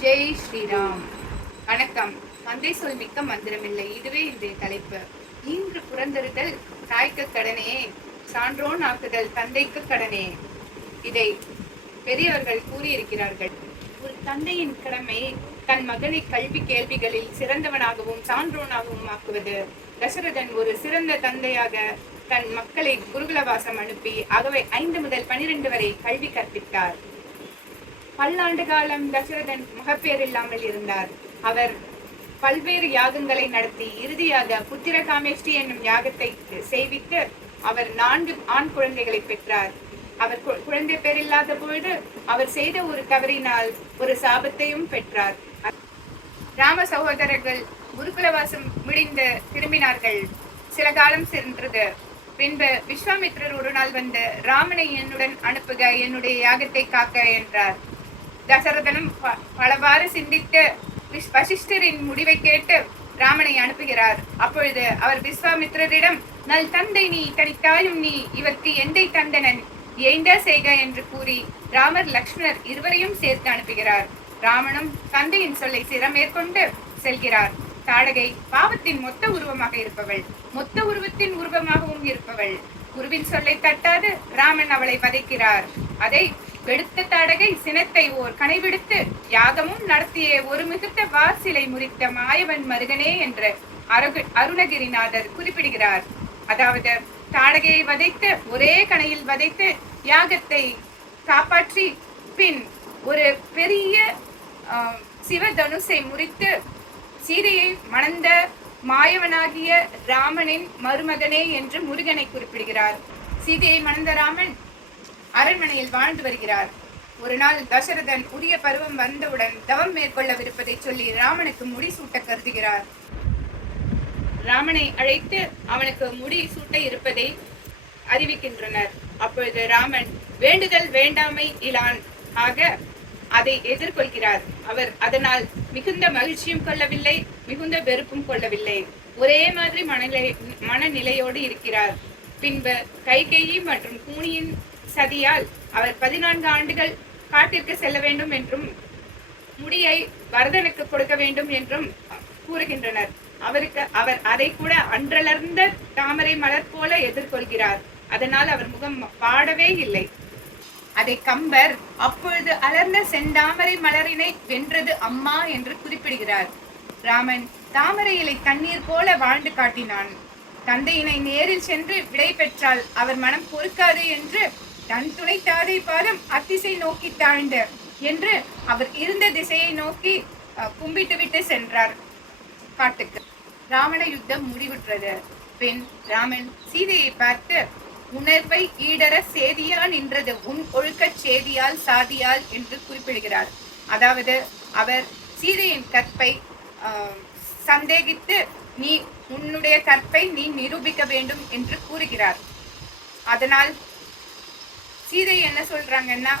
ஜெய் ஸ்ரீராம். வணக்கம். தந்தை சொல் மிக்க மந்திரமில்லை, இதுவே இன்றைய தலைப்பு. ஈன்று புறந்தறுதல் தாய்க்கு கடனே, சான்றோன் ஆக்குதல் தந்தைக்கு கடனே. இதை பெரியவர்கள் கூறியிருக்கிறார்கள். ஒரு தந்தையின் கடமை தன் மகனை கல்வி கேள்விகளில் சிறந்தவனாகவும் சான்றோனாகவும் ஆக்குவது. தசரதன் ஒரு சிறந்த தந்தையாக தன் மக்களை குருகுலவாசம் அனுப்பி அகவை 5 முதல் 12 வரை கல்வி கற்பித்தார். பல்லாண்டு காலம் தசரதன் மகப்பேர் இல்லாமல் இருந்தார். அவர் பல்வேறு யாகங்களை நடத்தி இறுதியாக புத்திர காமேஷ்டி என்னும் யாகத்தை செய்வித்து அவர் 4 ஆண் குழந்தைகளை பெற்றார். அவர் குழந்தை பேர் இல்லாத பொழுது அவர் செய்த ஒரு தவறினால் ஒரு சாபத்தையும் பெற்றார். ராம சகோதரர்கள் குருகுலவாசம் முடிந்து திரும்பினார்கள். சில காலம் சென்றது. பின்பு விஸ்வாமித்ரர் ஒரு நாள் வந்து ராமனை என்னுடன் அனுப்புக, என்னுடைய யாகத்தை காக்க என்றார். தசரதனும் பலவாறு சிந்தித்து வசிஷ்டரின் முடிவை கேட்டு ராமனை அனுப்புகிறார். அப்பொழுது அவர் விஸ்வாமித்ரரிடம், நல் தந்தை நீ, தனித்தாயும் நீ, இவருக்கு எந்தை தந்தனன், ஏண்டா செய்க என்று கூறி ராமர் லக்ஷ்மணர் இருவரையும் சேர்த்து அனுப்புகிறார். ராமனும் தந்தையின் சொல்லை சிரமேற்கொண்டு செல்கிறார். தாடகை பாவத்தின் மொத்த உருவமாக இருப்பவள், மொத்த உருவத்தின் உருவமாகவும் இருப்பவள். குருவின் சொல்லை தட்டாது ராமன் அவளை வதைக்கிறார். அதை வெடுத்த தாடகை சினத்தை ஓர் கனைவிடுத்து யாகமும் நடத்திய ஒரு மிகுத்த வாசிலை முறித்த மாயவன் மருகனே என்று அருணகிரிநாதர் குறிப்பிடுகிறார். அதாவது தாடகையை வதைத்து ஒரே கணையில் வதைத்து யாகத்தை காப்பாற்றி பின் ஒரு பெரிய சிவதனுசை முறித்து சீதையை மணந்த மாயவனாகிய ராமனின் மருமகனே என்று முருகனை குறிப்பிடுகிறார். சீதையை மணந்த ராமன் அரண்மனையில் வாழ்ந்து வருகிறார். ஒரு நாள் தசரதன் உரிய பருவம் வந்தவுடன் தவம் மேற்கொள்ளவிருப்பதை சொல்லி ராமனுக்கு முடி சூட்ட கருதுகிறார். ராமனை அழைத்து அவனுக்கு முடி சூட்ட இருப்பதை அறிவிக்கின்றனர். அப்பொழுது ராமன் வேண்டுதல் வேண்டாமை இலான் ஆக அதை எதிர்கொள்கிறார். அவர் அதனால் மிகுந்த மகிழ்ச்சியும் கொள்ளவில்லை, மிகுந்த வெறுப்பும் கொள்ளவில்லை. ஒரே மாதிரி மனநிலையோடு இருக்கிறார். பின்பு கைகேயி மற்றும் கூனியின் சதியால் அவர் 14 ஆண்டுகள் காட்டிற்கு செல்ல வேண்டும் என்றும் முடியை பரதனுக்கு கொடுக்க வேண்டும் என்றும் கூறுகின்றனர். அவர் அதை கூட அன்றலர்ந்த தாமரை மலர் போல எதிர்கொள்கிறார். அதனால் அவர் முகம் பாடவே இல்லை. அதை கம்பர் அப்பொழுது அலர்ந்த செந்தாமரை மலரினை வென்றது அம்மா என்று குறிப்பிடுகிறார். ராமன் தாமரை இலை தண்ணீர் போல வாழ்ந்து காட்டினான். தந்தையினை நேரில் சென்று விடை பெற்றால் அவர் மனம் பொறுக்காது என்று தன் துணை தாதை பாதம் அத்திசை நோக்கி தாழ்ந்த என்று அவர் இருந்த திசையை நோக்கி கும்பிட்டு விட்டு சென்றார் காட்டுக்கு. ராவண யுத்தம் முடிவுற்றது. பின் ராமன் சீதையை பார்த்து, உணர்வை ஈடர சேதியா நின்றது உன் ஒழுக்க சேதியால் சாதியால் என்று குறிப்பிடுகிறார். அதாவது அவர் சீதையின் கற்பை சந்தேகித்து நீ உன்னுடைய கற்பை நீ நிரூபிக்க வேண்டும் என்று கூறுகிறார். அதனால் சீதை என்ன சொல்றாங்கன்னா,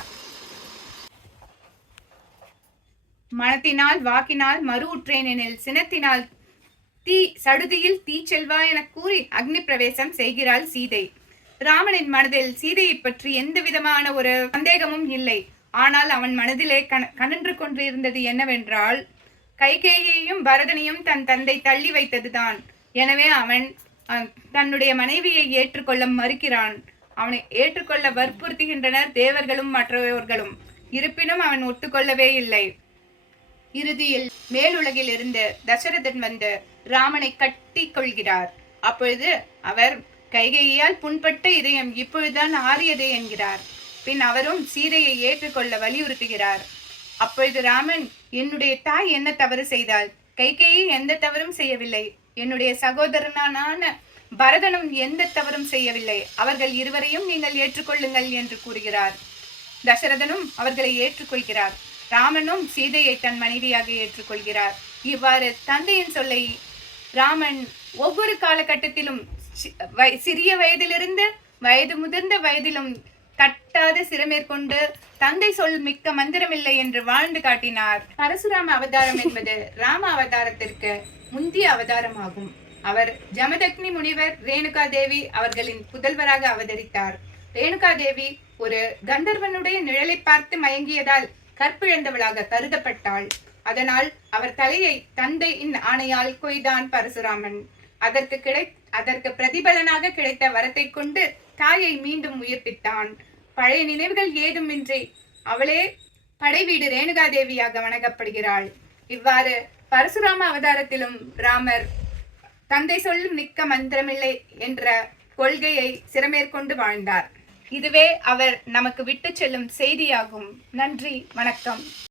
மனத்தினால் வாக்கினால் மறு உற்றேன் எனில் சினத்தினால் சடுதியில் தீ செல்வா என கூறி அக்னி பிரவேசம் செய்கிறாள் சீதை. ராமனின் மனதில் சீதையை பற்றி எந்த விதமான ஒரு சந்தேகமும் இல்லை. ஆனால் அவன் மனதிலே கனன்று கொண்டிருந்தது என்னவென்றால், கைகேயையும் பரதனையும் தன் தந்தை தள்ளி வைத்ததுதான். எனவே அவன் தன்னுடைய மனைவியை ஏற்றுக்கொள்ள மறுக்கிறான். அவனை ஏற்றுக்கொள்ள வற்புறுத்துகின்றனர் தேவர்களும் மற்றவர்களும். இருப்பினும் அவன் ஒத்துக்கொள்ளவே இல்லை. இறுதியில் மேலுலகில் இருந்து தசரதன் வந்து ராமனை கட்டி கொள்கிறார். அப்பொழுது அவர் கைகையால் புண்பட்ட இதயம் இப்பொழுதுதான் ஆறியது என்கிறார். பின் அவரும் சீதையை ஏற்றுக்கொள்ள வலியுறுத்துகிறார். அப்பொழுது ராமன், என்னுடைய தாய் என்ன தவறு செய்தால்? கைகேயி எந்த தவறும் செய்யவில்லை. என்னுடைய சகோதரனான பரதனும் எந்த தவறும் செய்யவில்லை. அவர்கள் இருவரையும் நீங்கள் ஏற்றுக்கொள்ளுங்கள் என்று கூறுகிறார். தசரதனும் அவர்களை ஏற்றுக்கொள்கிறார். ராமனும் சீதையை தன் மனைவியாக ஏற்றுக்கொள்கிறார். இவ்வாறு தந்தையின் சொல்லை ராமன் ஒவ்வொரு காலகட்டத்திலும் சிறிய வயதிலிருந்து வயது முதிர்ந்த வயதிலும் தட்டாத சிரமேற்கொண்டு தந்தை சொல் மிக்க மந்திரமில்லை என்று வாழ்ந்து காட்டினார். பரசுராம அவதாரம் என்பது ராம அவதாரத்திற்கு முந்திய அவதாரமாகும். அவர் ஜமதக்னி முனிவர் ரேணுகா தேவி அவர்களின் புதல்வராக அவதரித்தார். ரேணுகா தேவி ஒரு கந்தர்வனுடைய நிழலை பார்த்து மயங்கியதால் கற்பிழந்தவளாக கருதப்பட்டாள். அதனால் அவர் தலையை தந்தையின் ஆணையால் கொய்தான் பரசுராமன். அதற்கு பிரதிபலனாக கிடைத்த வரத்தை கொண்டு தாயை மீண்டும் உயிர்ப்பித்தான். பழைய நினைவுகள் ஏதுமின்றி அவளே படைவீடு ரேணுகாதேவியாக வணங்கப்படுகிறாள். இவ்வாறு பரசுராம அவதாரத்திலும் ராமர் தந்தை சொல்லும் மிக்க மந்திரமில்லை என்ற கொள்கையை சிறமேற்கொண்டு வாழ்ந்தார். இதுவே அவர் நமக்கு விட்டு செல்லும் செய்தியாகும். நன்றி, வணக்கம்.